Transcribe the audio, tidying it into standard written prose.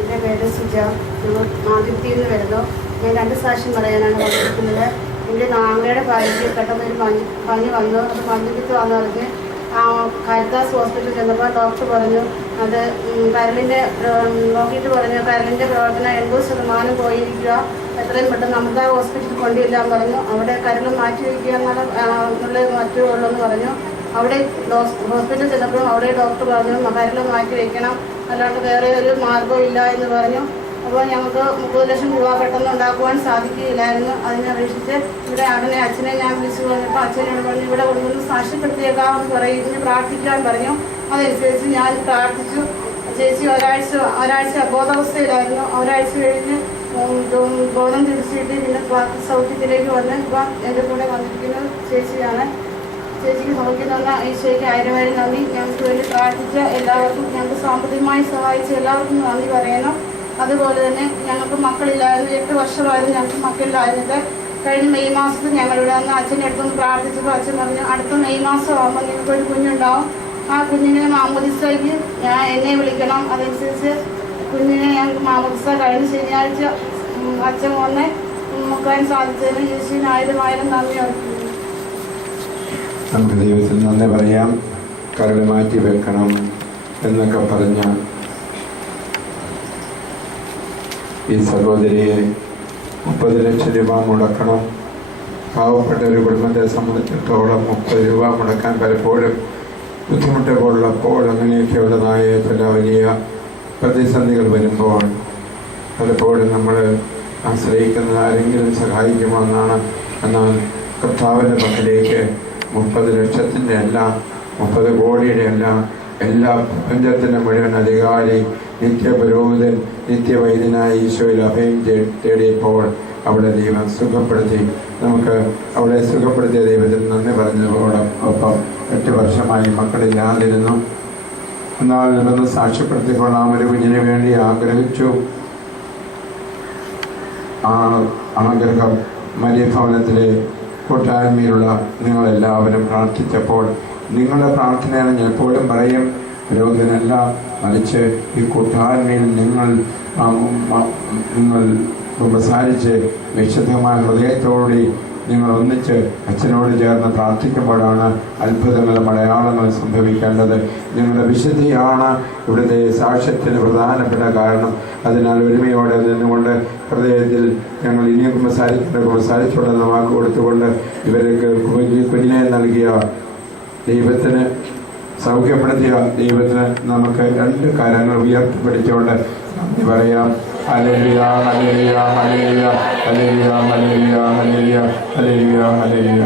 എൻ്റെ പേര് സുജ. ഞങ്ങൾ മാതിരുത്തിയിൽ നിന്ന് വരുന്നു. ഞാൻ 2 സാക്ഷ്യം പറയാനാണ് വന്നിരിക്കുന്നത്. എൻ്റെ ആങ്ങളുടെ ഭാര്യയ്ക്ക് പെട്ടെന്ന് ഒരു പനി വന്നു. അത് മഞ്ഞപ്പിത്തം വന്നു പറഞ്ഞ് കാരിത്താസ് ഹോസ്പിറ്റലിൽ ചെന്നപ്പോൾ ഡോക്ടർ പറഞ്ഞു അത് കരളിൻ്റെ നോക്കിയിട്ട് പറഞ്ഞു കരളിൻ്റെ പ്രവർത്തനം 80% പോയിരിക്കുക, എത്രയും പെട്ടെന്ന് അമൃത ഹോസ്പിറ്റലിൽ കൊണ്ടുവരാൻ പറഞ്ഞു. അവിടെ കരൾ മാറ്റി വയ്ക്കുക എന്നുള്ള മറ്റു ഉള്ളെന്ന് പറഞ്ഞു. അവിടെ ഹോസ്പിറ്റലിൽ ചെന്നപ്പോഴും അവിടെ ഡോക്ടർ പറഞ്ഞു കരൾ മാറ്റി വയ്ക്കണം, അല്ലാണ്ട് വേറെ ഒരു മാർഗ്ഗവും ഇല്ല എന്ന് പറഞ്ഞു. അപ്പോൾ ഞങ്ങൾക്ക് 30 ലക്ഷം രൂപ പെട്ടെന്ന് ഉണ്ടാക്കുവാൻ സാധിക്കുകയില്ലായിരുന്നു. അതിനെ അപേക്ഷിച്ച് ഇവിടെ അച്ഛനെ ഞാൻ വിളിച്ചു പറഞ്ഞപ്പോൾ അച്ഛനോട് പറഞ്ഞു ഇവിടെ കൊണ്ടുവന്ന് സാക്ഷ്യപ്പെടുത്തിയേക്കാമെന്ന് പറയും, ഇതിന് പ്രാർത്ഥിക്കാൻ പറഞ്ഞു. അതനുസരിച്ച് ഞാൻ പ്രാർത്ഥിച്ചു. ചേച്ചി ഒരാഴ്ച അബോധാവസ്ഥയിലായിരുന്നു. ഒരാഴ്ച കഴിഞ്ഞ് ബോധം തിരിച്ചിട്ട് പിന്നെ സൗഖ്യത്തിലേക്ക് വന്ന് ഇപ്പം എൻ്റെ കൂടെ വന്നിരിക്കുന്നത് ചേച്ചിയാണ്. ചേച്ചിക്ക് സൗഖ്യം തന്ന ഈശോയ്ക്ക് 1000 നന്ദി. ഞങ്ങൾക്ക് വേണ്ടി പ്രാർത്ഥിച്ച എല്ലാവർക്കും, ഞങ്ങൾക്ക് സാമ്പത്തികമായി സഹായിച്ച എല്ലാവർക്കും നന്ദി പറയണം. അതുപോലെ തന്നെ ഞങ്ങൾക്ക് മക്കളില്ലായിരുന്നു. 8 വർഷമായിരുന്നു ഞങ്ങൾക്ക് മക്കളില്ലായിരുന്നിട്ട്. കഴിഞ്ഞ മെയ് മാസത്തിൽ ഞങ്ങളിവിടെ വന്ന് അച്ഛൻ്റെ അടുത്തൊന്ന് പ്രാർത്ഥിച്ചപ്പോൾ അച്ഛൻ പറഞ്ഞു അടുത്ത മെയ് മാസം ആകുമ്പോൾ നിങ്ങൾക്കൊരു കുഞ്ഞുണ്ടാവും. ആ കുഞ്ഞിനെ മാമോദിസയ്ക്ക് എന്നെ വിളിക്കണം. അതനുസരിച്ച് കുഞ്ഞിനെ ഞങ്ങൾക്ക് മാമോദിസ കഴിഞ്ഞ ശനിയാഴ്ച അച്ഛൻ വന്ന് മുക്കാൻ സാധിച്ചതിന് യേശുവിന് 1000 നന്ദി അറിയിക്കുന്നു. നമുക്ക് ദൈവത്തിന് നന്ദി പറയാം. കരൾ മാറ്റി വെക്കണം എന്നൊക്കെ പറഞ്ഞ ഈ സഹോദരിയെ 30 ലക്ഷം രൂപ മുടക്കണം. പാവപ്പെട്ട ഒരു കുടുംബത്തെ സംബന്ധിച്ചിടത്തോളം 30 രൂപ മുടക്കാൻ പലപ്പോഴും ബുദ്ധിമുട്ടുകളുള്ളപ്പോൾ അങ്ങനെയൊക്കെയുള്ളതായ ചില വലിയ പ്രതിസന്ധികൾ വരുമ്പോൾ പലപ്പോഴും നമ്മൾ ആശ്രയിക്കുന്നത് ആരെങ്കിലും സഹായിക്കുമോ എന്നാണ്. എന്നാൽ കർത്താവിൻ്റെ പക്കലേക്ക് 30 ലക്ഷത്തിൻ്റെ അല്ല, 30 കോടിയുടെ അല്ല, എല്ലാ പ്രപഞ്ചത്തിൻ്റെ മുഴുവൻ അധികാരി, നിത്യപുരോഹിതൻ, നിത്യവൈദ്യനായ ഈശോയിൽ അഭയം തേടിയപ്പോൾ അവിടെ ദൈവം സുഖപ്പെടുത്തി. നമുക്ക് അവിടെ സുഖപ്പെടുത്തിയ ദൈവത്തിന് നന്ദി പറഞ്ഞതോടൊപ്പം 8 വർഷമായി മക്കളില്ലാതിരുന്നു. എന്നാൽ നിറന്ന് സാക്ഷ്യപ്പെടുത്തിക്കൊള്ളാം ഒരു കുഞ്ഞിന് വേണ്ടി ആഗ്രഹിച്ചു. ആ ആഗ്രഹം മരിയഭവനത്തിലെ കൂട്ടായ്മയിലുള്ള നിങ്ങളെല്ലാവരും പ്രാർത്ഥിച്ചപ്പോൾ നിങ്ങളുടെ പ്രാർത്ഥനയാണ് ഞാൻ എപ്പോഴും പറയും, രോഗനല്ല, മറിച്ച് ഈ കൂട്ടായ്മയിൽ നിങ്ങൾ സംസാരിച്ച് വിശുദ്ധമായ ഹൃദയത്തോടെ നിങ്ങൾ ഒന്നിച്ച് അച്ഛനോട് ചേർന്ന് പ്രാർത്ഥിക്കുമ്പോഴാണ് അത്ഭുതങ്ങളും അടയാളങ്ങളും സംഭവിക്കേണ്ടത്. നിങ്ങളുടെ വിശുദ്ധിയാണ് ഇവിടുത്തെ സാക്ഷ്യത്തിന് പ്രധാനപ്പെട്ട കാരണം. അതിനാൽ ഒരുമയോടെ നിന്നുകൊണ്ട് ഹൃദയത്തിൽ ഞങ്ങൾ ഇനിയും കുമ്പസാരിച്ചുകൊണ്ടെന്ന് വാക്ക് കൊടുത്തുകൊണ്ട് ഇവർക്ക് കുഞ്ഞിനെ നൽകിയ ദൈവത്തിന്, സൗഖ്യപ്പെടുത്തിയ ദൈവത്തിന് നമുക്ക് 2 കാര്യങ്ങൾ ഉയർത്തിപ്പിടിച്ചുകൊണ്ട് നന്ദി പറയാം. Hallelujah, hallelujah, hallelujah, hallelujah, hallelujah, hallelujah, hallelujah, hallelujah.